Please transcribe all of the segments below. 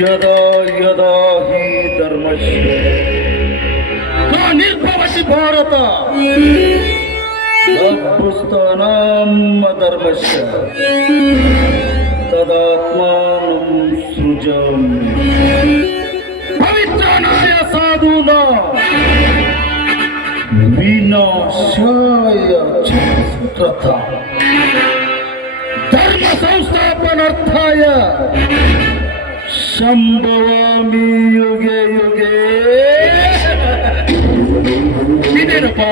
ಯದಾ ಯದಾ ಹಿ ಧರ್ಮಸ್ಯ ನಿರ್ಭವತಿ ಭಾರತ ಅಭ್ಯುಸ್ಥಾನಂ ಧರ್ಮಸ್ಯ ತದಾತ್ಮಾನಂ ಸೃಜಂ ಪವಿತ್ರಾನಾಯ ಸಾಧೂನಾ ವಿನಾಶಾಯ ಛತ್ರಥ ಧರ್ಮ ಸಂಸ್ಥಾಪನಾರ್ಥಾಯ ಸಂಭವಾಮಿ ಯುಗೆ ಯುಗೆ. ಇದೇನಪ್ಪ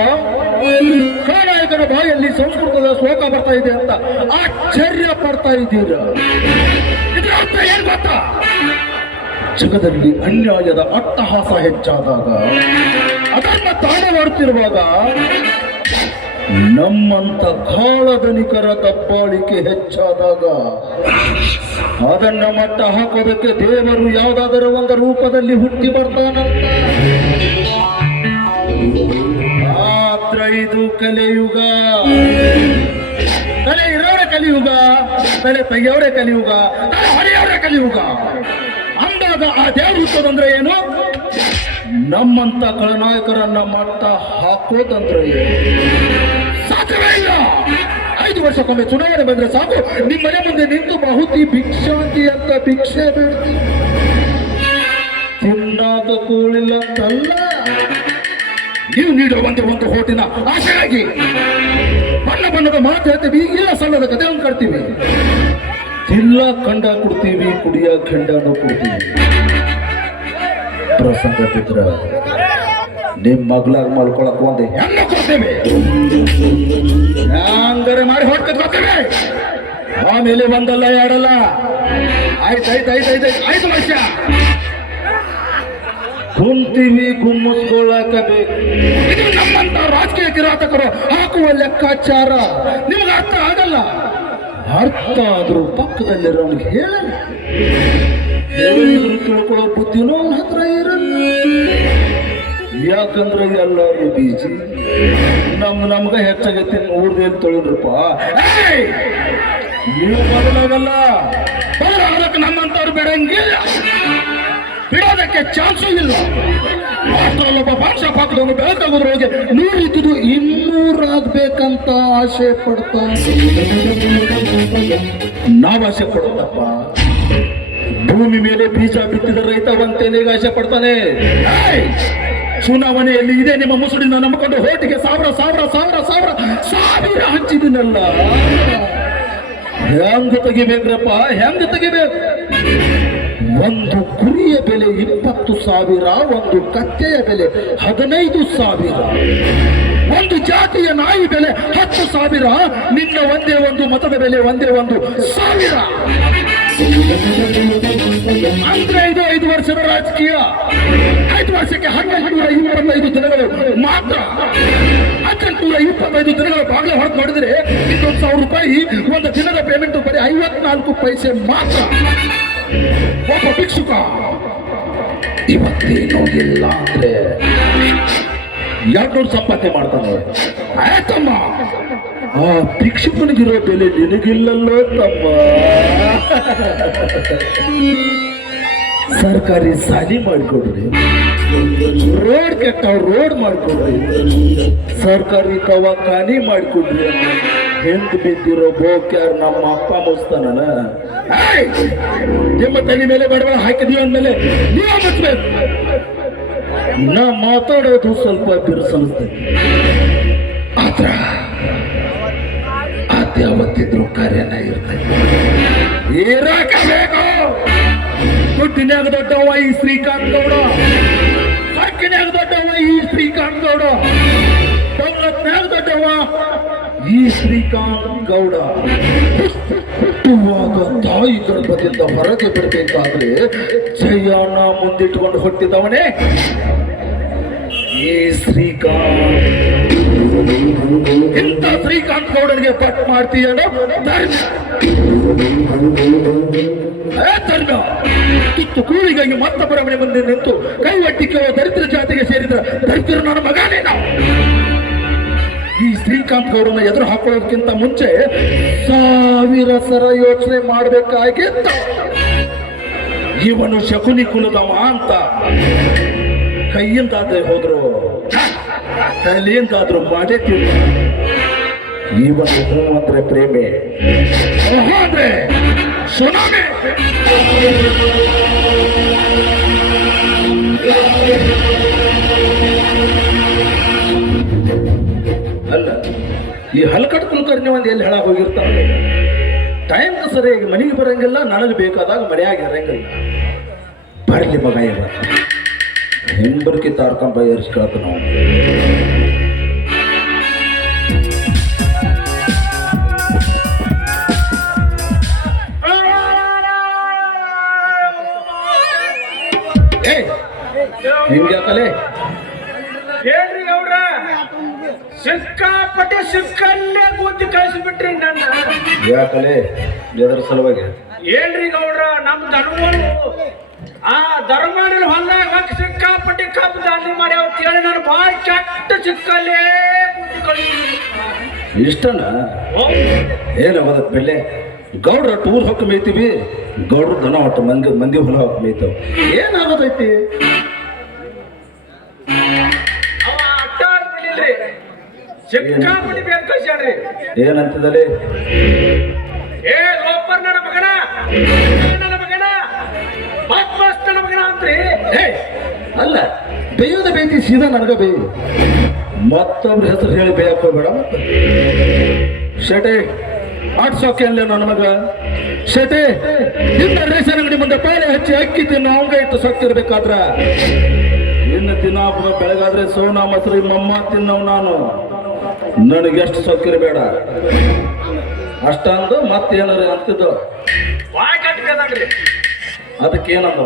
ಖಳನಾಯಕನ ಬಾಯಲ್ಲಿ ಸಂಸ್ಕೃತದ ಶ್ಲೋಕ ಬರ್ತಾ ಇದೆ ಅಂತ ಆಶ್ಚರ್ಯ ಪಡ್ತಾ ಇದ್ದೀರಾ? ಇದರ ಅರ್ಥ ಏನ್ ಗೊತ್ತಾ? ಜಗದಲ್ಲಿ ಅನ್ಯಾಯದ ಅಟ್ಟಹಾಸ ಹೆಚ್ಚಾದಾಗ, ಅದನ್ನ ತಾಳವಾಡುತ್ತಿರುವಾಗ ನಮ್ಮಂತ ಕಾಳಧನಿಕರ ದಬ್ಬಾಳಿಕೆ ಹೆಚ್ಚಾದಾಗ ಅದನ್ನ ಮಟ್ಟ ಹಾಕೋದಕ್ಕೆ ದೇವರು ಯಾವುದಾದರೂ ಒಂದು ರೂಪದಲ್ಲಿ ಹುಟ್ಟಿ ಬರ್ತಾನಂತ. ಮಾತ್ರ ಇದು ಕಲಿಯುಗ. ತಲೆ ಇರೋರೆ ಕಲಿಯುಗ, ತಲೆ ತೆಗೆಯೋರೆ ಕಲಿಯುಗ, ತಲೆ ಹೊಡೆಯೋರೆ ಕಲಿಯುಗ ಅಂದಾಗ ಆ ದೇವರು ಹುಟ್ಟೋದಂದ್ರೆ ಏನು? ನಮ್ಮಂತ ಖಳನಾಯಕರನ್ನ ಮಟ್ಟ ಹಾಕೋದಂದ್ರೆ ಸಾಧ್ಯವೇ ಇಲ್ಲ. 5 ವರ್ಷಕ್ಕೊಮ್ಮೆ ಚುನಾವಣೆ ಬಂದ್ರೆ ಸಾಕು, ನಿಮ್ಮ ಮನೆ ಮುಂದೆ ನಿಂತು ಬಹುತಿ ಭಿಕ್ಷಾಂತಿ ಅಂತ ಭಿಕ್ಷೆ ಬೇಡ್ತೀವಿ. ತಿನ್ನಾಕ ಕೂಳಿಲ್ಲ ಅಂತಲ್ಲ, ನೀವು ನೀಡೋ ಒಂದು ಹೋಟಿನ ಆಶೆಯಾಗಿ ಬಣ್ಣ ಬಣ್ಣದ ಮಾತು ಹೇಳ್ತೀವಿ, ಇಲ್ಲ ಸಣ್ಣದ ಕತೆ ಒಂದು ಕಟ್ತೀವಿ, ತಿಲ್ಲ ಖಂಡ ಕೊಡ್ತೀವಿ, ಕುಡಿಯ ಖಂಡನೂ ಕೊಡ್ತೀವಿ. ಪ್ರಸಂಗ ಬಿದ್ರ ನಿಮ್ ಮಗ್ಲಾಗ ಮಲ್ಕೊಳಕ್ ಒಂದು ಹೆಣ್ಣು ಕೊಡ್ತೇವೆ, ಹಂಗಾರೆ ಮಾಡಿ ಹೊಡ್ಕೊತೇವೆ. ಆಮೇಲೆ ಒಂದಲ್ಲ ಎರಡಲ್ಲ, ಆಯ್ತು ವರ್ಷ ಕುಂತೀವಿ, ಗುಮ್ಮಿಸ್ಕೊಳ್ಳಬೇಕು. ಇದು ನಮ್ಮಂತ ರಾಜಕೀಯ ಕಿರಾತಕರು ಹಾಕುವ ಲೆಕ್ಕಾಚಾರ ನಿಮ್ಗೆ ಅರ್ಥ ಆಗಲ್ಲ. ಅರ್ಥ ಆದ್ರೂ ಪಕ್ಕದಲ್ಲಿರೋನಿಗೆ ಹೇಳಲ್ಲ, ಹೇಳಿದ್ರು ತಿಳ್ಕೊಳ್ಳೋ ಬುದ್ಧಿನೂ ಅವನ ಹತ್ರ ಇರಲ್ಲ. ಯಾಕಂದ್ರೆ ಎಲ್ಲರೂ ಬೀಜಿ ನಮ್ಗ ಹೆಚ್ಚಾಗೈತಿ. ಊರ್ದೇನು ತೊಳಿದ್ರಪ್ಪ, ನೀವು ಬದಲಾಗಲ್ಲ. ಬದಲಾಗಕ್ಕೆ ನಮ್ಮಂತವ್ರು ಬಿಡಂಗಿಲ್ಲ, ಬಿಡೋದಕ್ಕೆ ಚಾನ್ಸು ಇಲ್ಲ. ಅಷ್ಟರಲ್ಲೊಬ್ಬ ಭಾಷಾ ಪಾಕದವನು ಬೆಳಕಾಗೋದ್ರೊಳಗೆ 100 ಇದ್ದುದು 200 ಆಗ್ಬೇಕಂತ ಆಸೆ ಪಡ್ತಾನೆ. ನಾವು ಆಸೆ ಪಡೋದಪ್ಪ. ಭೂಮಿ ಮೇಲೆ ಬೀಜ ಬಿತ್ತಿದ ರೈತ ಒಂದೇನೆಗೆ ಆಸೆ ಪಡ್ತಾನೆ. ಚುನಾವಣೆಯಲ್ಲಿ ಇದೆ ನಿಮ್ಮ ಮುಸುಡಿನ ನಂಬಿಕೊಂಡು ಹೋಟಿಗೆ ಸಾವಿರ ಹಂಚಿದಿನಲ್ಲ. ಹೆಂಗ ತೆಗಿಬೇಕ್ರಪ್ಪ, ಹೆಂಗ ತೆಗಿಬೇಕು? ಒಂದು ಕುರಿಯ ಬೆಲೆ 20,000, ಒಂದು ಕತ್ತೆಯ ಬೆಲೆ 15,000, ಒಂದು ಜಾತಿಯ ನಾಯಿ ಬೆಲೆ 10,000, ನಿನ್ನ ಒಂದೇ ಒಂದು ಮತದ ಬೆಲೆ 1,000. ಅಂದ್ರೆ ಇದು 5 ವರ್ಷದ ರಾಜಕೀಯ. 5 ವರ್ಷಕ್ಕೆ 1,225 ದಿನಗಳು ಮಾತ್ರ. 1,825 ದಿನಗಳ ಬಾಗಿಲು ಹೊರತು ಮಾಡಿದ್ರೆ 1,000 ರೂಪಾಯಿ ಒಂದು ದಿನದ ಪೇಮೆಂಟ್ ಬರೀ 54 ಪೈಸೆ ಮಾತ್ರ. ಒಬ್ಬ ಭಿಕ್ಷುಕ ಇವತ್ತೇನೂ ಇಲ್ಲ ಅಂದ್ರೆ 200 ಸಂಪಾದನೆ ಮಾಡ್ತಾನೆ. ಆಯ್ತಮ್ಮ, ಆ ಭಿಕ್ಷುಕನಿಗಿರೋ ಬೆಲೆ ನಿನಗಿಲ್ಲಲ್ಲೋ ತಮ್ಮ. ಸರ್ಕಾರಿ ಸಾಲಿ ಮಾಡಿಕೊಡ್ರಿ, ರೋಡ್ ಕೆಟ್ಟವ್ ರೋಡ್ ಮಾಡಿಕೊಡ್ರಿ, ಸರ್ಕಾರಿ ದವಾಖಾನಿ ಮಾಡಿಕೊಡ್ರಿ. ಹೆಂಗ್ ಬಿದ್ದಿರೋ ಬೋಕ್ಯಾರ ನಮ್ಮ ಅಪ್ಪ ಮುಸ್ತಾನ. ನಿಮ್ಮ ತಲೆ ಮೇಲೆ ಬಡವಳ ಹಾಕಿದೀವಿ ಅಂದ್ಮೇಲೆ ನೀವು ಮುಚ್ಚಬೇಕು. ನಾ ಮಾತಾಡೋದು ಸ್ವಲ್ಪ ಬಿರುಸನಿಸ್ತೈತಿ, ಆದ್ರ ಯಾವತ್ತಿದ್ರು ಕಾರ್ಯನ ಇರ್ತೈತಿ. ಇರಬೇಕು ದುಡ್ಡಿನ್ಯಾಗ ದೊಡ್ಡವ ಈ ಶ್ರೀಕಾಂತ್ ಗೌಡ, ಸಾಕಿನ್ಯಾಗ ದೊಡ್ಡವ ಈ ಶ್ರೀಕಾಂತ್ ಗೌಡ, ದೌಲತ್ನ್ಯಾಗ ದೊಡ್ಡವ ಈ ಶ್ರೀಕಾಂತ್ ಗೌಡ. ಹುಟ್ಟುವಾಗ ತಾಯಿ ಗರ್ಭದಿಂದ ಹೊರಗೆ ಬಿಡಬೇಕಾದ್ರೆ ಜಯನ ಮುಂದಿಟ್ಟುಕೊಂಡು ಹುಟ್ಟಿದವನೇ ಈ ಶ್ರೀಕಾಂತ್. ಇಂಥ ಶ್ರೀಕಾಂತ್ ಗೌಡನಿಗೆ ಪಟ್ ಮಾಡ್ತೀಯನೋ ಧರ್ಮ ಕಿತ್ತು ಕೂಳಿಗಾಗಿ ಮತ್ತೊಬ್ಬರ ಮನೆ ಮುಂದೆ ನಿಂತು ಕೈ ಒಟ್ಟಿಗೆ ದರಿದ್ರ ಜಾತಿಗೆ ಸೇರಿದ ದರಿದ್ರ ನನ್ನ ಮಗನೇ ನಾವು. ಈ ಶ್ರೀಕಾಂತ್ ಗೌಡನ ಎದುರು ಹಾಕೊಳ್ಳೋದಕ್ಕಿಂತ ಮುಂಚೆ 1000 ಸರ ಯೋಚನೆ ಮಾಡಬೇಕಾಗಿತ್ತು. ಇವನು ಶಕುನಿ ಕುಲದವ ಅಂತ ಕೈಯಿಂದಾದ್ರೆ ಹೋದ್ರು, ಕೈಲಿಂದಾದ್ರೂ ಮಾಡೇ ತಿಳಿ. ಇವನು ಹೂ ಅಂದ್ರೆ ಪ್ರೇಮೆ, ಅಂದ್ರೆ ಸುನಾಮಿ. ಅಲ್ಲ, ಈ ಹಲ್ಕಟ್ ಕುಲಕರ್ಣಿ ಒಂದು ಎಲ್ಲಿ ಹೇಳಕ್ ಹೋಗಿರ್ತಾನೆ. ಟೈಮ್ ಸರಿಯಾಗಿ ಮನೆಗೆ ಬರಂಗಿಲ್ಲ, ನನಗೆ ಬೇಕಾದಾಗ ಮನೆಯಾಗಿ ಇರಂಗಿಲ್ಲ. ಬರಲಿ ಮಗ ಇವ ಹಿಂಬರ್ಕಿ ತಾರ್ಕೊಂಬ ಏರಿಸ್ಕೊಳತ್ತ ನಾವು. ಹಿಂಗ್ಯಾಕಲೆ ಹೇಳ್ರಿ ಅವ್ರ ಸಿಕ್ಕಾಪಟ್ಟೆ ಸಿಕ್ಕಲ್ಲೇ ಕೂತಿ ಕಳಿಸ್ಬಿಟ್ರಿ ನನ್ನ. ಯಾಕಲೆ ಎದರ ಸಲುವಾಗಿ? ಹೇಳ್ರಿ ಗೌಡ್ರ, ನಮ್ ಧರ್ಮಗಳು ಆ ಧರ್ಮನ ಹೊಲ್ದಾಗ ಸಿಕ್ಕಾಪಟ್ಟೆ ಕಬ್ಬು ದಾಂಧಿ ಮಾಡ್ಯಾವ ಅಂತೇಳಿ ನಾನು ಭಾಳ ಕೆಟ್ಟ ಸಿಕ್ಕಲ್ಲೇ ಕೂತಿ ಕಳಿಸ್ಬಿಟ್ರಿ. ಇಷ್ಟನ ಏನಾಗೋದ ಬೆಳ್ಳೆ? ಗೌಡ್ರ ಟೂರ್ ಹೊಕ್ಕ ಮೇಯ್ತೀವಿ, ಗೌಡ್ರ ದನ ಹೊಟ್ಟು ಮಂದಿ ಹೊಲ ಹೊಕ್ಕ ಮೇಯ್ತಾವ. ಏನಾಗೋದೈತಿ? ಸಿಕ್ಕಾಪಟ್ಟಿ ಬೇಗ ಕಳ್ಸ್ಯಾಡ್ರಿ. ಏನಂತದಲ್ಲಿ? ಏ ಲೋಪರ್ ನನ್ನ ಮಗನ, ನನ್ನ ಮಗನ, ಬಸ್ ನನ್ನ ಮಗನ ಅಂತ್ರಿ. ಅಲ್ಲ, ಬೇಯೋದ ಬೇಯ್ತಿ ಸೀದಾ ನನಗ ಬೇಯಿ, ಮತ್ತೊಬ್ರ ಹೆಸರು ಹೇಳಿ ಬೇಯಕ್ ಹೋಗ್ಬೇಡ. ಮತ್ತೆ ಶೆಟೆ ಆಡ್ಸೋಕೆ ಅಲ್ಲೇ ನನ್ನ ಮಗ. ಶೆಟೆ ಇಂಥ ರೇಷನ್ ಅಂಗಡಿ ಮುಂದೆ ಬೇಳೆ ಹಚ್ಚಿ ಅಕ್ಕಿ ತಿನ್ನು ಅವಂಗ ಇಟ್ಟು ಸೊಕ್ಕಿರ್ಬೇಕಾದ್ರ ಇನ್ನು ತಿನ್ನೋಬ್ಬ ಬೆಳಗಾದ್ರೆ ಸೋನಾ ಮೊಸರಿ ಮಮ್ಮ ತಿನ್ನವ್ ನಾನು. ನನಗೆ ಎಷ್ಟು ಸೊಕ್ಕಿರಬೇಡ ಅಷ್ಟಂದು ಮತ್ತೇನಾರ ಅಂತಿದ್ದು ಬಾಯ್ ಕಟ್ಕದ್ರಿ. ಅದಕ್ಕೇನಂದ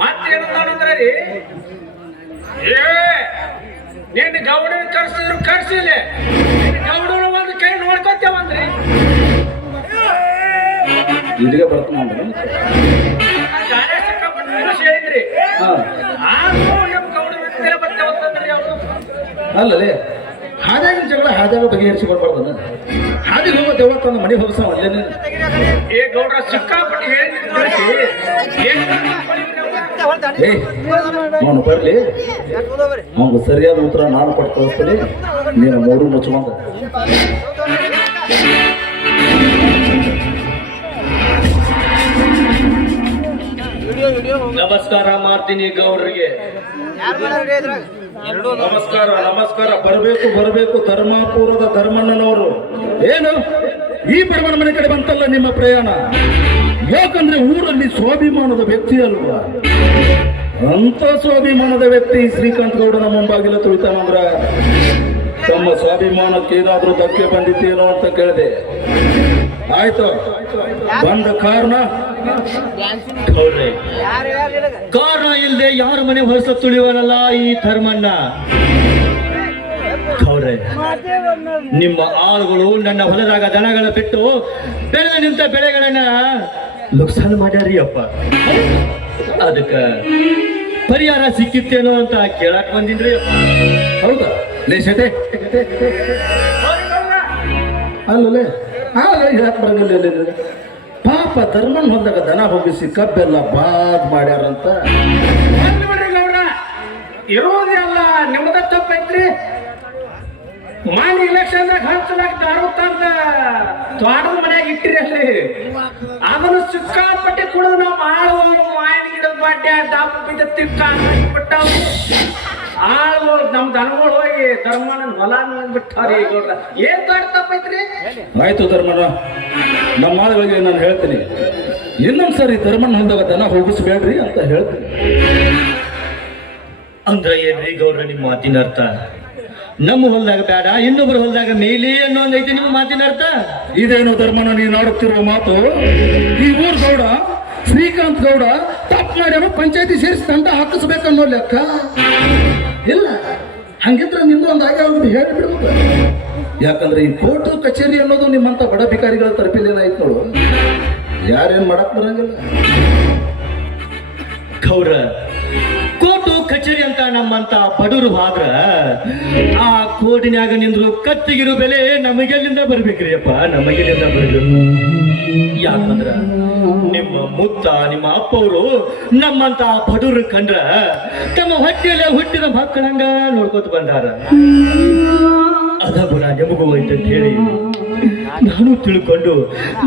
ಮತ್ತೇನಂದ್ರೆ ರೀ, ಏ ನೀನು ಗೌಡನ ಕರ್ಸಿದ್ರು ಕರ್ಸಿಲ್ಲ, ಗೌಡನ ಒಂದು ಕೈ ನೋಡ್ಕೊತೇವಂದ್ರಿ. ಇಲ್ಲಿಗೆ ಬರ್ತಾನ ಗಾಡಿ ಸಿಕ್ಕಾಪಟ್ಟೆ ಖುಷಿ ಐತ್ರಿ. ಆದ್ರೂ ನಮ್ಮ ಗೌಡನ ಮೇಲೆ ಬರ್ತೇವಂತಂದ್ರಿ ಅವರು. ಅಲ್ಲಲೇ ಹಾದಿಯಾಗಿನ ಜಗಳ ಹಾದಿಯಾಗ ಬಗೆಹರಿಸಿ ಬರ್ಬಾರ್ದನ. ಹಾದಿಗೆ ಹೋಗೋ ದೇವತ್ತನ್ನ ಮನೆಗೆ ಹೋಗ್ಸಾವ ಅಲ್ಲೇನೆ. ಏ ಗೌಡ್ರ ಸಿಕ್ಕಾಪಟ್ಟಿ ಹೇಳಿ ಅವನು ಬರ್ಲಿ, ಅವನು ಸರಿಯಾದ ಉತ್ತರ ನಾನು ಕೊಟ್ಟು ಕಳಿಸ್ತೀನಿ. ನೀನು ಮೂರು ಮುಚ್ಚುವಂತ. ನಮಸ್ಕಾರ ಮಾಡ್ತೀನಿ ಗೌಡ್ರಿಗೆ. ನಮಸ್ಕಾರ ನಮಸ್ಕಾರ. ಬರಬೇಕು ಬರಬೇಕು ಧರ್ಮಾಪುರದ ಧರ್ಮಣ್ಣನವರು. ಏನು ಈ ಬಡವನ ಮನೆ ಕಡೆ ಬಂತಲ್ಲ ನಿಮ್ಮ ಪ್ರಯಾಣ? ಯಾಕಂದ್ರೆ ಊರಲ್ಲಿ ಸ್ವಾಭಿಮಾನದ ವ್ಯಕ್ತಿ ಅಲ್ವಾ? ಅಂತ ಸ್ವಾಭಿಮಾನದ ವ್ಯಕ್ತಿ ಶ್ರೀಕಾಂತ್ ಗೌಡನ ಮುಂಬಾಗಿಲ ತುಳಿತಾನಂದ್ರ ತಮ್ಮ ಸ್ವಾಭಿಮಾನಕ್ಕೆ ಏನಾದ್ರೂ ಧಕ್ಕೆ ಬಂದಿತ್ತೇನೋ ಅಂತ ಕೇಳಿದೆ. ಆಯ್ತು, ಬಂದ ಕಾರಣ ಕಾರಣ ಇಲ್ಲದೆ ಯಾರ ಮನೆ ಹೊಸ ತುಳಿಯವನಲ್ಲ ಈ ಧರ್ಮಣ್ಣ. ನಿಮ್ಮ ಆಳುಗಳು ನನ್ನ ಹೊಲದಾಗ ದನಗಳ ಬಿಟ್ಟು ಬೆಳೆದ ನಿಂತ ಬೆಳೆಗಳನ್ನ ನುಕ್ಸಾನ ಮಾಡ್ಯಾರಿ ಅಪ್ಪ. ಅದಕ್ಕ ಪರಿಹಾರ ಸಿಕ್ಕಿತ್ತೇನೋ ಅಂತ ಕೇಳಕ್ ಬಂದಿನ್ರಿ. ಹೌದಾ ಲೇಸತೆ? ಅಲ್ಲೇ ಹೇಳಕ್ ಬರಂಗಿಲ್ಲ. ಪಾಪ ಧರ್ಮನ್ ಹೊಂದಾಗ ದನ ಹೋಗಿಸಿ ಕಬ್ಬೆಲ್ಲ ಬಾದ್ ಮಾಡ್ಯಾರಂತ. ಇರೋದಿಲ್ಲ ನಿಮ್ಮದ ತಪ್ಪೈತ್ರಿ. ಮಾನ್ ಇಲೆಕ್ಷನ್ದಾಗ ಹಂಚಲಾಗ ದಾರುತ್ತಾರ್ದ ತೋಟದ ಮನ್ಯಾಗ ಇಟ್ಟಿರಿ ಅಲ್ಲಿ. ಅದನ್ನು ಸಿಕ್ಕಾಪಟ್ಟೆ ಕುಡಿದು ನಾವು ಆಳುವವರು ಮಾಯಿನ ಗಿಡದ ಬಾಡ್ಯ ಡಾಬ್ ಬಿದ್ದ ತಿಕ್ಕ ಬಿಟ್ಟಾವು. ಆಳುಗಳು ನಮ್ಮ ದನಗಳು ಹೋಗಿ ಧರ್ಮನ ಹೊಲ ಬಿಟ್ಟಾರಿ. ಏನ್ ದೊಡ್ಡ ತಪ್ಪೈತ್ರಿ? ಆಯ್ತು ಧರ್ಮನ, ನಮ್ಮ ಆಳುಗಳಿಗೆ ನಾನು ಹೇಳ್ತೀನಿ. ಇನ್ನೊಂದ್ಸರಿ ಧರ್ಮನ ಹೊಂದಾಗ ದನ ಹೋಗಿಸ್ಬೇಡ್ರಿ ಅಂತ ಹೇಳ್ತೀನಿ. ಅಂದ್ರ ಏನ್ರಿ ಗೌಡ್ರ ನಿಮ್ಮ ಮಾತಿನ ಅರ್ಥ? ನಮ್ಮ ಹೊಲ್ದಾಗ ಬೇಡ, ಇನ್ನೊಬ್ರ ಹೊಲ್ದಾಗ ಮೇಲಿ ಅನ್ನೋ ಐತಿ ನಿಮ್ಮ ಮಾತಿನ ಅರ್ಥ? ಇದೇನು ಧರ್ಮನ ನೀವು ನೋಡುತ್ತಿರುವ ಮಾತು? ಈ ಊರ್ ಗೌಡ ಶ್ರೀಕಾಂತ್ ಗೌಡ ತಪ್ಪು ಮಾಡ್ಯಾರ, ಪಂಚಾಯತಿ ಸೇರಿಸಿ ದಂಡ ಹಾಕಿಸ್ಬೇಕನ್ನೋ ಲೆಕ್ಕ ಇಲ್ಲ. ಹಂಗಿದ್ರೆ ನಿಂದು ಒಂದು ಆಗಿ ಅವ್ರಿಗೆ ಹೇಳಿಬಿಡ್ಬೇಕು. ಯಾಕಂದ್ರೆ ಈ ಕೋರ್ಟು ಕಚೇರಿ ಅನ್ನೋದು ನಿಮ್ಮಂತ ಬಡ ಭಿಕಾರಿಗಳ ತರಪಿಲೇನಾಯ್ತು ನೋಡು, ಯಾರೇನ್ ಮಾಡಕ್ ಬರಂಗಿಲ್ಲ. ಗೌಡ್ರ ಕೋರ್ಟು ಕಚೇರಿ ಅಂತ ನಮ್ಮಂತ ಬಡವರು ಆದ್ರ ಆ ಕೋರ್ಟಿನ್ಯಾಗ ನಿಂದ್ರು ಕತ್ತಿಗಿರೋ ಬೆಲೆ ನಮಗೆಲ್ಲಿಂದ ಬರ್ಬೇಕ್ರಿ ಅಪ್ಪ, ನಮಗೆಲ್ಲಿಂದ ಬರ್ಬೇಕು. ಯಾಕಂದ್ರ ನಿಮ್ಮ ಮುತ್ತ ನಿಮ್ಮ ಅಪ್ಪವರು ನಮ್ಮಂತ ಬಡವರು ಕಂಡ್ರ ತಮ್ಮ ಹೊಟ್ಟೆಯಲ್ಲೇ ಹುಟ್ಟಿದ ಮಕ್ಕಳಂಗ ನೋಡ್ಕೊತ ಬಂದಾರ. ಅದ ಗುಣ ನಿಮಗೂ ಹೋಯ್ತು ಅಂತ ಹೇಳಿ ನಾನು ತಿಳ್ಕೊಂಡು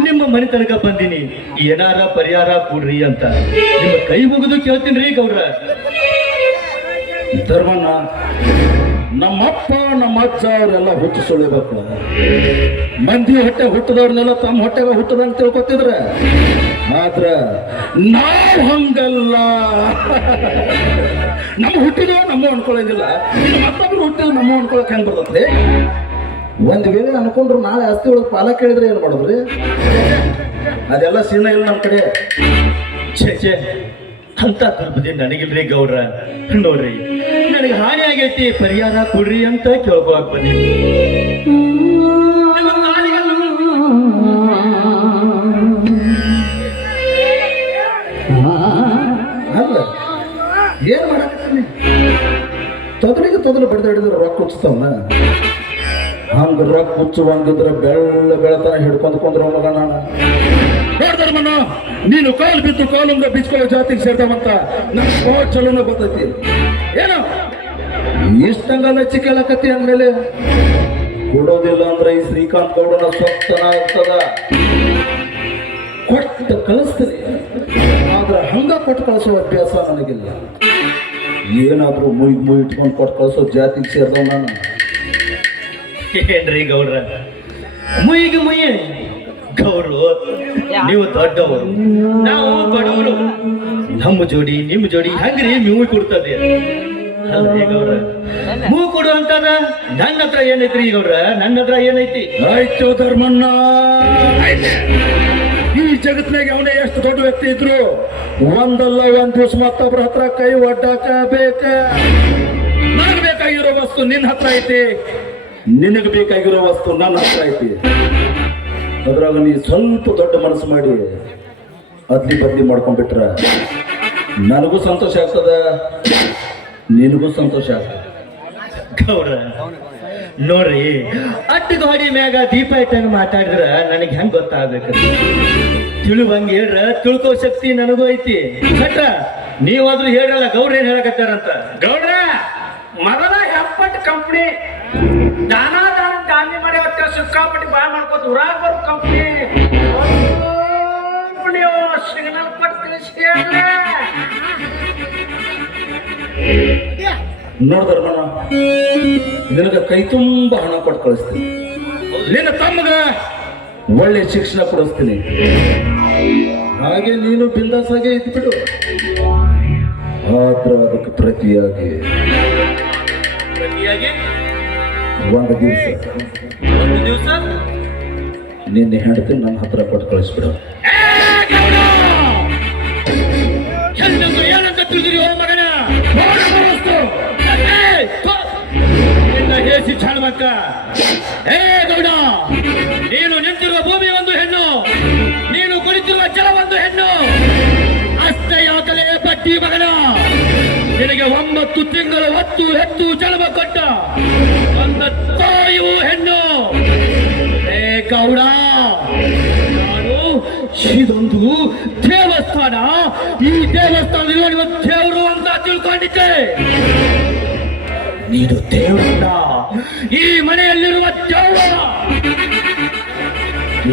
ನಿಮ್ಮ ಮನೆ ತನಕ ಬಂದೀನಿ. ಏನಾರ ಪರಿಹಾರ ಕೊಡ್ರಿ ಅಂತ ನಿಮ್ಮ ಕೈ ಮುಗಿದು ಕೇಳ್ತೀನಿ ರೀ ಗೌಡ್ರ. ಧರ್ಮಣ್ಣ, ನಮ್ಮಪ್ಪ ನಮ್ಮ ಅಜ್ಜ ಅವರೆಲ್ಲ ಹುಟ್ಟು ಸುಳಿಬೇಕು. ಮಂದಿ ಹೊಟ್ಟೆ ಹುಟ್ಟದವ್ರನ್ನೆಲ್ಲ ತಮ್ಮ ಹೊಟ್ಟೆಗೆ ಹುಟ್ಟದಂತ ತಿಳ್ಕೊತಿದ್ರ, ಆದ್ರ ನಾವು ಹಂಗಲ್ಲ. ನಮ್ಮ ಹುಟ್ಟಿದವ ನಮ್ಮ ಅನ್ಕೊಳ್ಳೋದಿಲ್ಲ, ಇನ್ನು ಮತ್ತೊಬ್ರು ಹುಟ್ಟಿದ ನಮ್ಮ ಅನ್ಕೊಳಕ್ ಹೆಂಗ್ ಬರ್ತದೆ? ಒಂದ್ ವೇಳೆ ಅನ್ಕೊಂಡ್ರು ನಾಳೆ ಆಸ್ತಿ ಒಳಗೆ ಪಾಲ ಕೇಳಿದ್ರೆ ಏನ್ ಮಾಡಿದ್ರಿ? ಅದೆಲ್ಲ ಸೀನ ಇಲ್ಲ ನಮ್ಮ ಕಡೆ. ಛೇ ಅಂತ ದುರ್ಬುದ್ಧಿ ನನಗಿಲ್ರಿ ಗೌಡ್ರ. ನೋಡ್ರಿ ನನಗೆ ಹಾನಿ ಆಗೈತಿ, ಪರಿಹಾರ ಕೊಡ್ರಿ ಅಂತ ಕೇಳ್ಕೊಳಕ್ ಬನ್ನಿ. ಅಲ್ಲ ಏನ್ ಮಾಡಕತ್ತೀನಿ? ತೊದಲಿಗೆ ತೊದಲು ಬಡ್ದು ಹಿಡಿದ್ರೆ ರೊಕ್ಕ ಹುಚ್ತಾವನ. ಹಂಗ ರೊಕ್ಕ ಹುಚ್ಚುವಂಗಿದ್ರೆ ಬೆಳತನ ಹಿಡ್ಕೊಂಡ್ಕೊಂಡ್ರ ಮಗ ನಾನು ನೋಡ್ದರ್ಮನ. ನೀನು ಕಾಲು ಬಿದ್ದು ಕಾಲುಂಗ ಬಿಚ್ಕೊಳ್ಳೋ ಜಾತಿಗೆ ಸೇರ್ತಾವಂತ ನನ್ ಚಲೋನ ಗೊತ್ತೈತಿ. ಏನು ಇಷ್ಟಂಗ ಲಚ್ಚಿಕೆಲಕತ್ತಿ ಅಂದ್ಮೇಲೆ ಕೊಡೋದಿಲ್ಲ ಅಂದ್ರೆ ಈ ಶ್ರೀಕಾಂತ್ ಗೌಡನ ಸ್ವತ್ತನ ಆಗ್ತದ. ಕೊಟ್ಟು ಕಳಿಸ್ತೀನಿ, ಆದ್ರೆ ಹಂಗ ಕೊಟ್ಟು ಕಳಿಸೋ ಅಭ್ಯಾಸ ನನಗಿಲ್ಲ. ಏನಾದ್ರೂ ಮುಯ್ ಇಟ್ಕೊಂಡು ಕೊಟ್ಟು ಕಳಿಸೋ ಜಾತಿಗೆ ಸೇರ್ದವ್ ನಾನು. ಏನ್ರಿ ಗೌಡ್ರ ಮುಯ್ಯಿಗೆ ಮುಯ್ಯಿ? ಗೌಡ್ರು ನೀವು ದೊಡ್ಡವರು, ನಾವು ಬಡವರು. ನಮ್ಮ ಜೋಡಿ ನಿಮ್ಮ ಜೋಡಿ ಹಂಗ್ರಿ ನೀವು ಕೊಡ್ತದೆ ಅಲ್ರಿ ಗೌಡ್ರ? ಮೂ ಕೊಡು ಅಂತದ ನನ್ನ ಹತ್ರ ಏನೈತ್ರಿ ಗೌಡ್ರ? ನನ್ನ ಹತ್ರ ಏನೈತಿ? ಆಯ್ತು ಧರ್ಮಣ್ಣ, ಈ ಜಗತ್ನಾಗ ಅವನೇ ಎಷ್ಟು ದೊಡ್ಡ ವ್ಯಕ್ತಿ ಇದ್ರು ಒಂದಲ್ಲ ಒಂದ್ ದಿವಸ ಮತ್ತೊಬ್ರ ಹತ್ರ ಕೈ ಒಡ್ಡಾಕ ಬೇಕ. ನನಗ್ ಬೇಕಾಗಿರೋ ವಸ್ತು ನಿನ್ನ ಹತ್ರ ಐತಿ, ನಿನಗೆ ಬೇಕಾಗಿರೋ ವಸ್ತು ನನ್ನ ಹತ್ರ ಐತಿ. ಅದ್ರಾಗ ನೀ ಸ್ವಲ್ಪ ದೊಡ್ಡ ಮನಸ್ಸು ಮಾಡಿ ಅದ್ಲಿ ಬದ್ಲಿ ಮಾಡ್ಕೊಂಡ್ಬಿಟ್ರ ನನಗೂ ಸಂತೋಷ ಆಗ್ತದ, ನಿನಗೂ ಸಂತೋಷ ಆಗ್ತದ. ಗೌಡ್ರ ನೋಡ್ರಿ, ಅಡ್ಡ ಗಾಡಿ ಮ್ಯಾಗ ದೀಪ ಇಟ್ಟಂಗ ಮಾತಾಡಿದ್ರ ನನಗೆ ಹೆಂಗ್ ಗೊತ್ತಾಗ್ಬೇಕು? ತಿಳುವಂಗ ಹೇಳ್ರ, ತಿಳ್ಕೋ ಶಕ್ತಿ ನನಗೂ ಐತಿ. ಭಟ್ರ ನೀವಾದ್ರೂ ಹೇಳ್ರಲ್ಲ ಗೌಡ್ರ ಏನ್ ಹೇಳಕತ್ತಾರಂತ. ಗೌಡ್ರ ಮೊದಲ ಹೆಪ್ಪಟ್ಟು ಕಂಪ್ನಿ ದಾನ ದಾನಿ ಮಾಡಿ ಹೊತ್ತ ಸಿಕ್ಕಾಪಟ್ಟಿ ಬಾಯ್ ಮಾಡ್ಕೋತ ಊರಾಗ ಬರೋ ಕಂಪ್ನಿ ಸಿಗ್ನಲ್ ಕೊಟ್ಟು ತಿಳಿಸಿ ನೋಡ್ದರ್ಮಣ, ನಿನಗ ಕೈ ತುಂಬ ಹಣ ಕೊಟ್ಟು ಕಳಿಸ್ತೀನಿ. ನಿನ್ನ ತಮ್ಮಗ ಒಳ್ಳೆ ಶಿಕ್ಷಣ ಕೊಡಿಸ್ತೀನಿ. ಹಾಗೆ ನೀನು ಬಿಂದಾಸಾಗೆ ಇದ್ಬಿಡು. ಆದ್ರ ಅದಕ್ಕೆ ಪ್ರತಿಯಾಗಿ ಒಂದು ದಿವಸ ನಿನ್ನ ಹೆಂಡತಿ ನನ್ನ ಹತ್ರ ಕೊಟ್ಟು ಕಳಿಸ್ಬಿಡು. ಏನಂತ ತಿಳಿದಿರಿ ಓ ಮಗನ? ನಿನ್ನ ಹೇಸಿ ಚಾಣಮಕ್ಕ. ಹೇ ಗೌಡ, ನೀನು ನಿಂತಿರುವ ಭೂಮಿ ಒಂದು ಹೆಣ್ಣು, ನೀನು ಕುಳಿತಿರುವ ಜಲ ಒಂದು ಹೆಣ್ಣು. ಅಷ್ಟೇ ಯಾಕಲೇ ಬಡ್ಡಿ ಮಗನ, ನಿನಗೆ 9 ತಿಂಗಳು ಹೊತ್ತು ಹೆತ್ತು ಜನ್ಮ ಕೊಟ್ಟ ಒಂದ ತಾಯಿಯು ಹೆಣ್ಣು. ಹೇ ಗೌಡ, ನಾನು ಇದೊಂದು ದೇವಸ್ಥಾನ, ಈ ದೇವಸ್ಥಾನದಲ್ಲಿರುವ ದೇವರು ಅಂತ ತಿಳ್ಕೊಂಡಿದ್ದೆ. ನೀನು ದೇವರಲ್ಲ, ಈ ಮನೆಯಲ್ಲಿರುವ ದೇವ.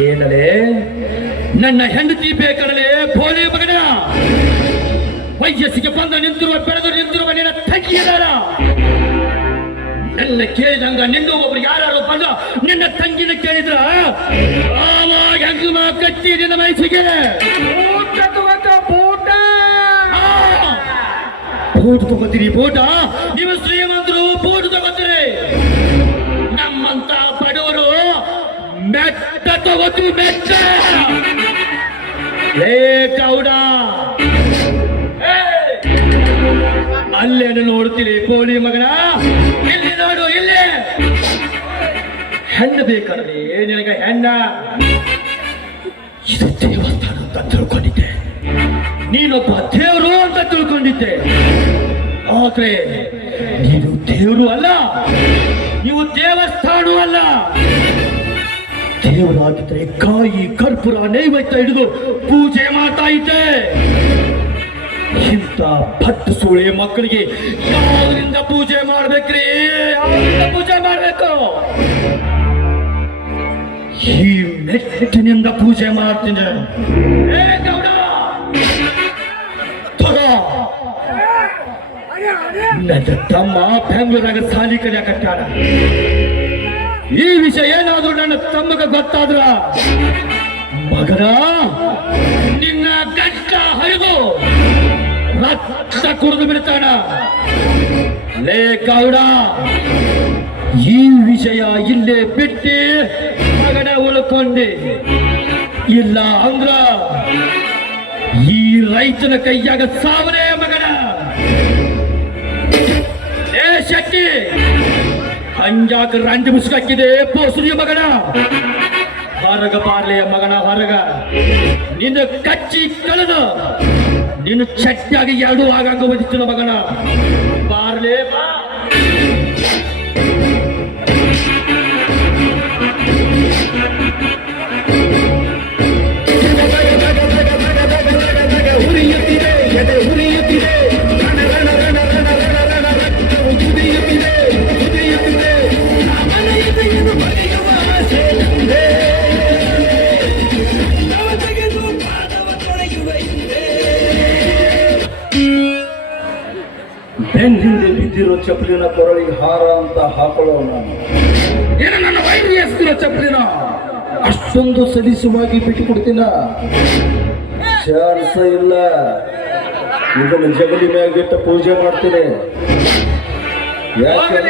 ಏನಲೇ ನನ್ನ ಹೆಂಡತಿ ಬೇಕಡಲೇ ಭೋಲೆ ಮಗನ? ವಯಸ್ಸಿಗೆ ಬಂದು ನಿಂತಿರುವ ಬೆಳೆದು ನಿಂತಿರುವ ನಿನ್ನ ತಂಗಿಯದಾರ. ನನ್ನ ಕೇಳಿದಂಗ ನಿಂದು ಒಬ್ರು ಯಾರು ಬಂದ ನಿನ್ನ ತಂಗಿನ ಕೇಳಿದ್ರ ಆವಾಗ ಹೆಂಗಮ ಕಟ್ಟಿ ನಿನ್ನ ಮೈಸಿಗೆ ಬೋಟ್ ತಗೋತೀರಿ ಬೋಟ ನೀವು ಶ್ರೀಮಂತರು ಬೋಟ್ ತಗೋತೀರಿ ನಮ್ಮಂತ ಬಡವರು ಮೆಟ್ಟ ತಗೋತೀವಿ ಮೆಟ್ಟ ಲೇ ಗೌಡ ಅಲ್ಲೇನು ನೋಡ್ತೀರಿ ಕೋಳಿ ಮಗನ ಇಲ್ಲಿ ನೋಡು ಇಲ್ಲಿ ಹೆಣ್ಣು ಬೇಕಂದ್ರೆ ನಿನಗೆ ಹೆಣ್ಣ ಇದು ದೇವಸ್ಥಾನ ಅಂತ ತಿಳ್ಕೊಂಡಿದ್ದೆ ನೀನೊಬ್ಬ ದೇವರು ಅಂತ ತಿಳ್ಕೊಂಡಿದ್ದೆ ಆದ್ರೆ ನೀನು ದೇವರು ಅಲ್ಲ ನೀವು ದೇವಸ್ಥಾನ ಅಲ್ಲ ದೇವರಾಗಿದ್ರೆ ಕಾಯಿ ಕರ್ಪೂರ ನೈವೇದ್ಯ ಹಿಡಿದು ಪೂಜೆ ಮಾಡ್ತಾ ಇದ್ದೆ ಇಂಥ ಭಟ್ ಸೂಳೆ ಮಕ್ಕಳಿಗೆ ಯಾವ್ದ್ರಿಂದ ಪೂಜೆ ಮಾಡ್ಬೇಕ್ರಿ ಯಾವ್ದ್ರಿಂದ ಪೂಜೆ ಮಾಡ್ಬೇಕು ಈ ಮೆಟ್ಟಿನಿಂದ ಪೂಜೆ ಮಾಡ್ತೀನಿ ಏ ಗೌಡ ತಗೋ ನನ್ನ ತಮ್ಮ ಬೆಂಗಳೂರಾಗ ಸಾಲಿ ಕಲಿಯಾಕಟ್ಟಾಡ ಈ ವಿಷಯ ಏನಾದ್ರೂ ನನ್ನ ತಮ್ಮಗ ಗೊತ್ತಾದ್ರ ಮಗನ ನಿನ್ನ ಗಂಟ ಹರಿದು ರಕ್ತ ಕುಡಿದು ಬಿಡ್ತಾನ ಲೇ ಗೌಡ ಈ ವಿಷಯ ಇಲ್ಲೇ ಬಿಟ್ಟು ಮಗನ ಉಳ್ಕೊಂಡೆ ಇಲ್ಲ ಅಂದ್ರ ಈ ರೈತನ ಕೈಯಾಗ ಸಾವನೇ ಮಗನ ಏ ಶಕ್ತಿ ಹಂಜಾಕ ರಂಡಿ ಮುಸ್ಕಾಕಿದೆ ಪೋಸುರಿಯ ಮಗನ ಹೊರಗ ಬಾರ್ಲೆಯ ಮಗನ ಹೊರಗ ನಿನ್ನ ಕಚ್ಚಿ ಕಳೆದು ನಿನ್ನ ಚಟ್ಟಾಗಿ ಎರಡು ಆಗಾಗ ಬದಿತ್ತಿನ ಮಗನ ಬಾರ್ಲೆ ಬಾ ಬೆನ್ ಹಿಂದೆ ಬಿದ್ದಿರೋ ಚಪ್ಪಲಿನ ಕೊರಳಿಗೆ ಹಾರ ಅಂತ ಹಾಕೊಳ್ಳೋ ನಾನು ಏನು ನನ್ನ ವೈರು ಎಸ್ತಿರೋ ಚಪ್ಪಲಿನ ಅಷ್ಟೊಂದು ಸಲೀಸವಾಗಿ ಬಿಟ್ಟು ಕೊಡ್ತೀನ ಚಾನ್ಸ ಇಲ್ಲ ಇದನ್ನು ಜಗಲಿ ಮ್ಯಾಗಿಟ್ಟು ಪೂಜೆ ಮಾಡ್ತೀನಿ ಯಾಕೆ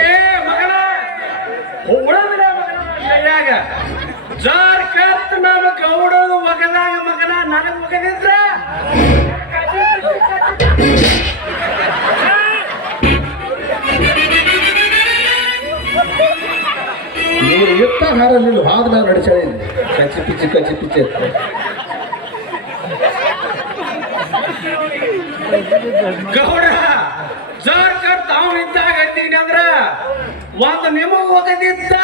ಗೌಡದು ಮಗನಾಗ ಮಗನ ನನಗ್ ಮಗನಿದ್ರ ನೀವು ಎತ್ತ ಹಾರ ನೀವು ಹಾದ ನಡೆಸಾಳಿ ಕಚ್ಚಿ ಪಿಚ್ಚಿ ಗೌಡ ಜಾರ್ಕರ್ ತಾವು ಇದ್ದಾಗ ಅಂತೀನಿ ಅಂದ್ರ ಒಂದು ನಿಮಗ್ ಒಗದಿದ್ದ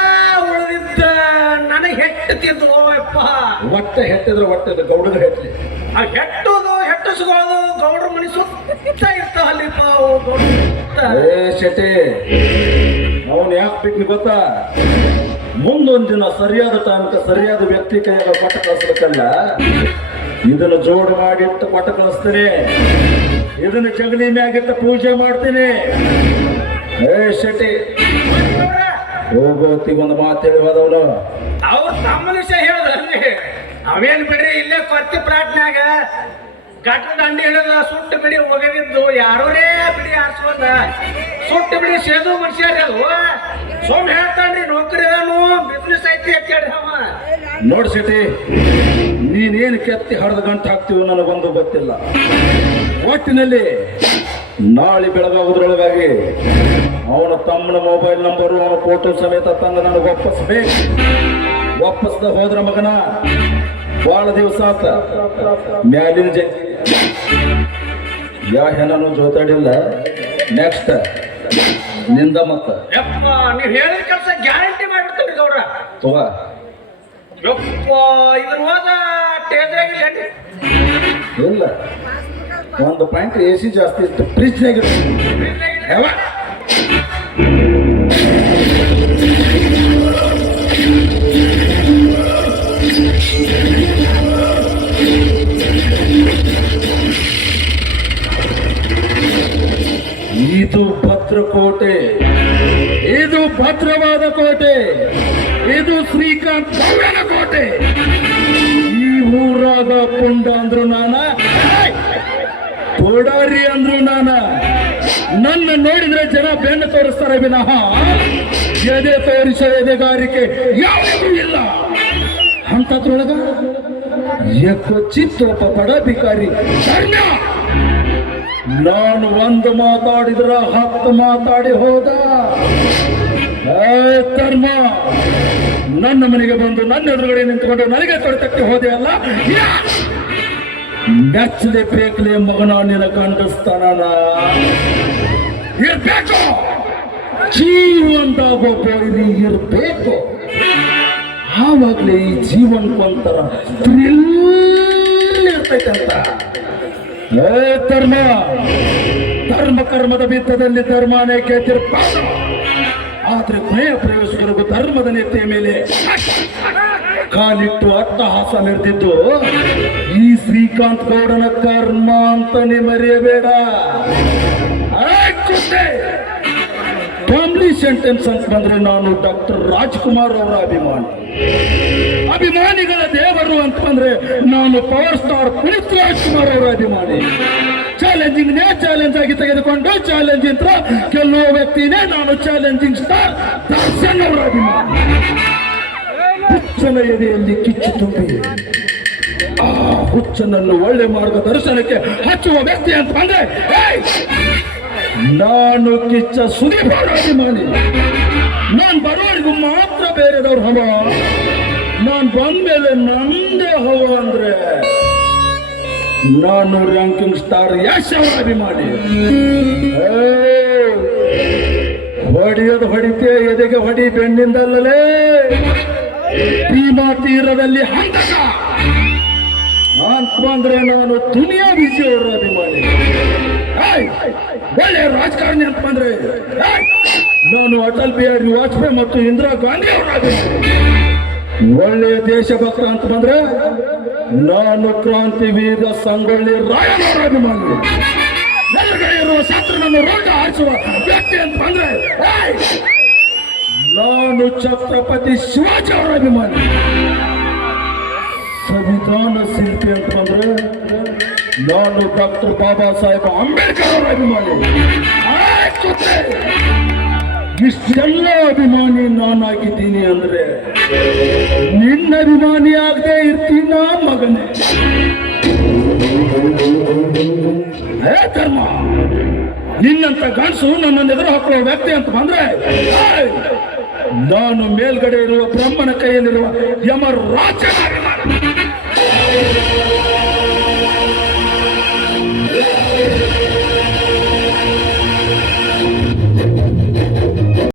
ಉಳಿದಿದ್ದ ನನಗೆ ಹೆಟ್ಟತಿದ್ದು ಓಯಪ್ಪ ಒಟ್ಟ ಹೆಟ್ಟಿದ್ರೆ ಒಟ್ಟದ ಗೌಡನ ಹೆಟ್ಟಲಿ ಆ ಹೆಟ್ಟಿಸ್ಕೊಳ್ಳೋದು ಗೌಡ್ರ ಮನೆ ಸುತ್ತ ಇರ್ತಾವ ಅಲ್ಲಿಪ್ಪ ಏ ಶೆಟ್ಟಿ ಅವನು ಯಾಕೆ ಬಿಟ್ಟು ಗೊತ್ತಾ ಮುಂದೊಂದು ದಿನ ಸರಿಯಾದ ಟೈಮ್ಗೆ ಸರಿಯಾದ ವ್ಯಕ್ತಿ ಕೈಯಾಗ ಕೊಟ್ಟ ಕಳಿಸ್ಬೇಕಲ್ಲ ಇದನ್ನು ಜೋಡು ಮಾಡಿಟ್ಟು ಕೊಟ್ಟ ಕಳಿಸ್ತೀನಿ ಇದನ್ನು ಜಗಲಿ ಮ್ಯಾಗಿಟ್ಟು ಪೂಜೆ ಮಾಡ್ತೀನಿ ಏ ಶೆಟ್ಟಿ ಹೋಗೋತಿಗೊಂದು ಮಾತು ಹೇಳಿ ಹೋದವನು ಅವ್ರು ತಮ್ಮ ವಿಷಯ ಹೇಳದ್ರಲ್ಲಿ ಅವೇನ್ ಬಿಡ್ರಿ ಇಲ್ಲೇ ಕೊರ್ತಿ ಪ್ರಾಟ್ನ್ಯಾಗ ಗಟ್ಟ ದಂಡಿ ಹಿಡಿದ ಸುಟ್ಟು ಬಿಡಿ ಒಗದಿದ್ದು ಯಾರೋರೇ ಬಿಡಿ ಆರ್ಸ್ಕೊಂಡ ಸುಟ್ಟು ಬಿಡಿ ಸೇದು ಮನುಷ್ಯರಿ ಅದು ಸುಮ್ ಹೇಳ್ತಾನ್ರಿ ನೌಕರಿ ಅದಾನು ಬಿಸ್ನೆಸ್ ಐತಿ ಅಂತ ಹೇಳಿ ಅವ ನೋಡಿ ಶೆಟ್ಟಿ ನೀನೇನು ಕೆತ್ತಿ ಹರಿದು ಗಂಟು ಹಾಕ್ತೀವಿ ನನಗೊಂದು ಗೊತ್ತಿಲ್ಲ ಒಟ್ಟಿನಲ್ಲಿ ನಾಳೆ ಬೆಳಗಾಗೋದ್ರೊಳಗಾಗಿ ಅವನ ತಮ್ಮನ ಮೊಬೈಲ್ ನಂಬರು ಅವನ ಫೋಟೋ ಸಮೇತ ತಂದು ನನಗೆ ವಾಪಸ್ದ ಹೋದ್ರ ಮಗನ ಬಹಳ ದಿವಸ ಆತ ಮ್ಯಾಲಿನ ಯಾ ಹೆಣ್ಣನು ಜೋತಾಡಿಲ್ಲ ನೆಕ್ಸ್ಟ್ ನಿಂದ ಮತ್ತ ಯಪ್ಪ ನೀವ್ ಹೇಳಿದ ಕೆಲಸ ಗ್ಯಾರಂಟಿ ಮಾಡ್ಬಿಡ್ತೀವಿ ಗೌಡ್ರ ತಗ ಯಪ್ಪ ಇದ್ರ ಹೋದ ಟೇಜ್ರಾಗಿಲ್ಲ ಇಲ್ಲ ಒಂದು ಪಾಯಿಂಟ್ ಎ ಸಿ ಜಾಸ್ತಿ ಇತ್ತು ಫ್ರಿಜ್ನಾಗ ಯಾವ ಇದು ಭದ್ರಕೋಟೆ, ಇದು ಭದ್ರವಾದ ಕೋಟೆ, ಇದು ಶ್ರೀಕಾಂತ್ ಗೌಡನ ಕೋಟೆ. ಈ ಊರಾಗ ಪುಂಡ ಅಂದ್ರು ನಾನ, ಪೋಡಾರಿ ಅಂದ್ರು ನಾನ, ನನ್ನ ನೋಡಿದ್ರೆ ಜನ ಬೆನ್ನು ತೋರಿಸ್ತಾರೆ ವಿನಃ ಎದೆ ತೋರಿಸೋ ಎದೆಗಾರಿಕೆ ಯಾವುದೂ ಇಲ್ಲ. ಅಂತದ್ರೊಳಗ ಚಿತ್ತೊಬ್ಬ ಬಡ ಭಿಕಾರಿ ಧರ್ಮ. ನಾನು ಒಂದು ಮಾತಾಡಿದ್ರ 10 ಮಾತಾಡಿ ಹೋದ. ಧರ್ಮ ನನ್ನ ಮನೆಗೆ ಬಂದು ನನ್ನ ಎದುರುಗಡೆ ನಿಂತ್ಕೊಂಡು ನನಗೆ ತೊಡೆತಕ್ಕೆ ಹೋದೆ ಅಲ್ಲ. ಬೆಚ್ಚಲೆ ಬೇಕಲೆ ಮಗನ ನಿನ್ನ ಕಂಡಿಸ್ತಾನ ಇರ್ಬೇಕು. ಜೀವಂತಾಗೊಬ್ಬ ಇಲ್ಲಿ ಇರ್ಬೇಕು. ಆವಾಗಲೇ ಈ ಜೀವನಕ್ಕೊಂಥರ ಥ್ರಿಲ್ ಇರ್ತೈತಂತ. ಧರ್ಮ ಧರ್ಮ ಕರ್ಮದ ಬಿತ್ತದಲ್ಲಿ ಧರ್ಮನೇ ಗೆದ್ದಿರ್ಬಾರ್ದು. ಆದ್ರೆ ಕೊನೆಯ ಪ್ರವೇಶಕರಿಗೂ ಧರ್ಮದ ನೆತ್ತೆಯ ಮೇಲೆ ಕಾಲಿಟ್ಟು ಅಟ್ಟಹಾಸ ಮೆರೆದಿದ್ದು ಈ ಶ್ರೀಕಾಂತ್ ಗೌಡನ ಕರ್ಮ ಅಂತಾನೆ ಮರೆಯಬೇಡ. ಫ್ಯಾಮಿಲಿ ಸೆಂಟೆನ್ಸ್ ಅಂತ ಬಂದ್ರೆ ನಾನು ಡಾಕ್ಟರ್ ರಾಜ್ಕುಮಾರ್ ಅವರ ಅಭಿಮಾನಿಗಳ ದೇವರು ಅಂತ ಬಂದ್ರೆ ನಾನು ಪವರ್ ಸ್ಟಾರ್ ಪುನೀತ್ ರಾಜ್ಕುಮಾರ್ ಅವರ ಅಭಿಮಾನಿ. ಚಾಲೆಂಜಿಂಗ್ ನೇ ಚಾಲೆಂಜ್ ಆಗಿ ತೆಗೆದುಕೊಂಡು ಚಾಲೆಂಜ್ ಅಂತ ಗೆಲ್ಲುವ ವ್ಯಕ್ತಿನೇ ನಾನು ಚಾಲೆಂಜಿಂಗ್ ಸ್ಟಾರ್ ದರ್ಶನ್ ಅವರ ಅಭಿಮಾನಿ. ಹುಚ್ಚನ ಎದೆಯಲ್ಲಿ ಕಿಚ್ಚು ತುಂಬಿ ಆ ಹುಚ್ಚನನ್ನು ಒಳ್ಳೆ ಮಾರ್ಗದರ್ಶನಕ್ಕೆ ಹಚ್ಚುವ ವ್ಯಕ್ತಿ ಅಂತ ಬಂದ್ರೆ ನಾನು ಕಿಚ್ಚ ಸುದೀಪ್ ಅವರ ಅಭಿಮಾನಿ. ನಾನು ಬರೋರಿಗೂ ಮಾತ್ರ ಬೇರೆದವ್ರ ಹವ. ನಾನು ಬಂದ್ಮೇಲೆ ನಂದೇ ಹವ ಅಂದ್ರೆ ನಾನು ರ್ಯಾಂಕಿಂಗ್ ಸ್ಟಾರ್ ಯಶ್ ಅವರ ಅಭಿಮಾನಿ. ಹೊಡೆಯೋದು ಹೊಡಿತೆ ಎದೆಗೆ ಹೊಡಿ ಬೆಣ್ಣಿಂದಲ್ಲೇ. ಭೀಮಾ ತೀರದಲ್ಲಿ ಹಂತಕ ಅಂತ ಬಂದ್ರೆ ನಾನು ದುನಿಯಾ ವಿಜಯ್ ಅವರ ಅಭಿಮಾನಿ. ಒಳ್ಳೆ ರಾಜಕಾರಣಿ ಅಂತ ಬಂದ್ರೆ ನಾನು ಅಟಲ್ ಬಿಹಾರಿ ವಾಜಪೇಯಿ ಮತ್ತು ಇಂದಿರಾ ಗಾಂಧಿ ಅವರ ಅಭಿಮಾನಿ. ಒಳ್ಳೆಯ ದೇಶಭಕ್ತ ಅಂತ ಬಂದ್ರೆ ನಾನು ಕ್ರಾಂತಿವೀರ ಸಂಗೊಳ್ಳಿ ರಾಯಣ್ಣವರ ಅಭಿಮಾನಿ. ಎದುರುಗಡೆ ಇರುವ ಶತ್ರುವನ್ನು ರೋಗ ಹಾರಿಸುವ ವ್ಯಕ್ತಿ ಅಂತ ಬಂದ್ರೆ ನಾನು ಛತ್ರಪತಿ ಶಿವಾಜಿ ಅವರ ಅಭಿಮಾನಿ. ಸಂವಿಧಾನ ಶಿಲ್ಪಿ ಅಂತ ಬಂದ್ರೆ ನಾನು ಡಾಕ್ಟರ್ ಬಾಬಾ ಸಾಹೇಬ್ ಅಂಬೇಡ್ಕರ್ ಅವರ ಅಭಿಮಾನಿ. ಇಷ್ಟೆಲ್ಲ ಅಭಿಮಾನಿ ನಾನಾಗಿದ್ದೀನಿ ಅಂದ್ರೆ ನಿನ್ನ ಅಭಿಮಾನಿ ಆಗದೆ ಇರ್ತೀನ ಮಗನೇ. ಹೇ ಧರ್ಮ, ನಿನ್ನಂತ ಗಂಡಸು ನನ್ನನ್ನು ಎದುರು ಹಾಕುವ ವ್ಯಕ್ತಿ ಅಂತ ಬಂದ್ರೆ ನಾನು ಮೇಲ್ಗಡೆ ಇರುವ ಬ್ರಹ್ಮನ ಕೈಯಲ್ಲಿರುವ ಯಮರಾಜನ ಅಭಿಮಾನಿ.